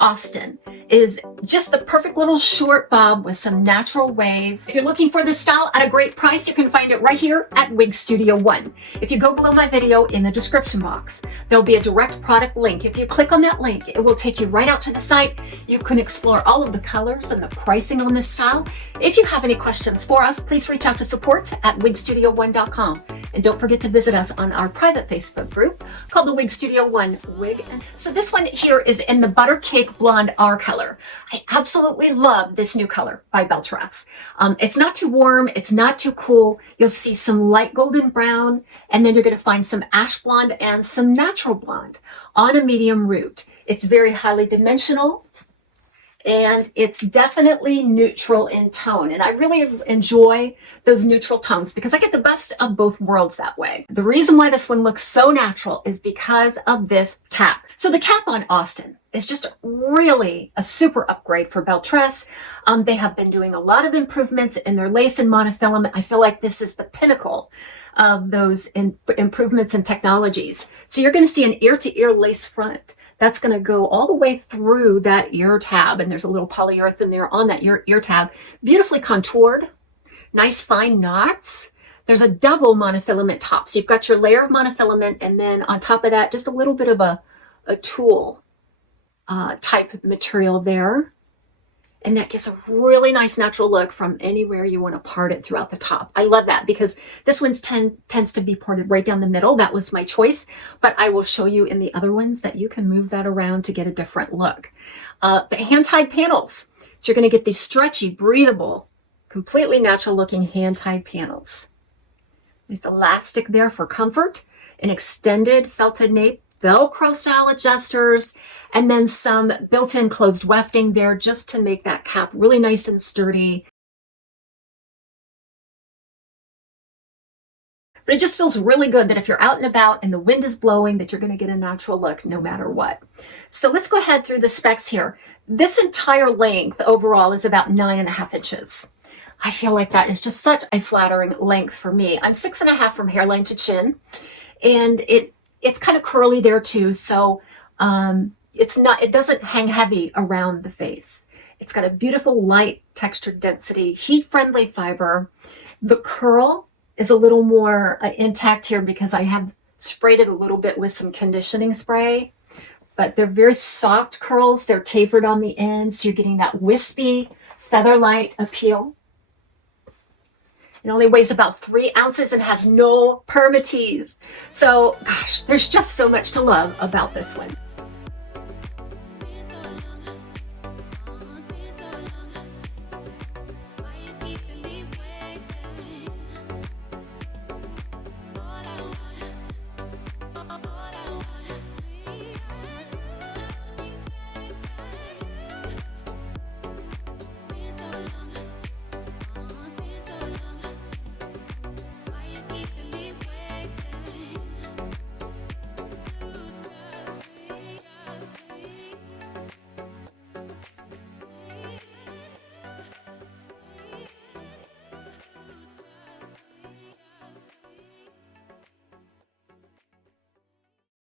Austen is just the perfect little short bob with some natural wave. If you're looking for this style at a great price, you can find it right here at Wig Studio One. If you go below my video in the description box, there'll be a direct product link. If you click on that link, it will take you right out to the site. You can explore all of the colors and the pricing on this style. If you have any questions for us, please reach out to support@wigstudio1.com. And don't forget to visit us on our private Facebook group called the Wig Studio One Wig. So this one here is in the Buttercake Blonde R color. I absolutely love this new color by Belle Tress. It's not too warm, it's not too cool. You'll see some light golden brown, and then you're going to find some ash blonde and some natural blonde on a medium root. It's very highly dimensional, and it's definitely neutral in tone. And I really enjoy those neutral tones because I get the best of both worlds that way. The reason why this one looks so natural is because of this cap. So the cap on Austen is just really a super upgrade for Belle Tress. They have been doing a lot of improvements in their lace and monofilament. I feel like this is the pinnacle of those improvements in technologies. So you're going to see an ear-to-ear lace front. That's going to go all the way through that ear tab, and there's a little polyurethane there on that ear tab. Beautifully contoured, nice fine knots. There's a double monofilament top. So you've got your layer of monofilament, and then on top of that, just a little bit of a tulle type of material there. And that gives a really nice natural look from anywhere you want to part it throughout the top. I love that because this one tends to be parted right down the middle. That was my choice, but I will show you in the other ones that you can move that around to get a different look. The hand-tied panels. So you're going to get these stretchy, breathable, completely natural looking hand-tied panels. There's elastic there for comfort, an extended felted nape, Velcro style adjusters, and then some built-in closed wefting there just to make that cap really nice and sturdy. But it just feels really good that if you're out and about and the wind is blowing, that you're going to get a natural look no matter what. So let's go ahead through the specs here. This entire length overall is about 9.5 inches. I feel like that is just such a flattering length for me. I'm 6.5 from hairline to chin, and it's kind of curly there too. So it doesn't hang heavy around the face. It's got a beautiful light textured density, heat-friendly fiber. The curl is a little more intact here because I have sprayed it a little bit with some conditioning spray, but they're very soft curls. They're tapered on the ends, so you're getting that wispy, feather-light appeal. It only weighs about 3 ounces and has no permatease. So, gosh, there's just so much to love about this one.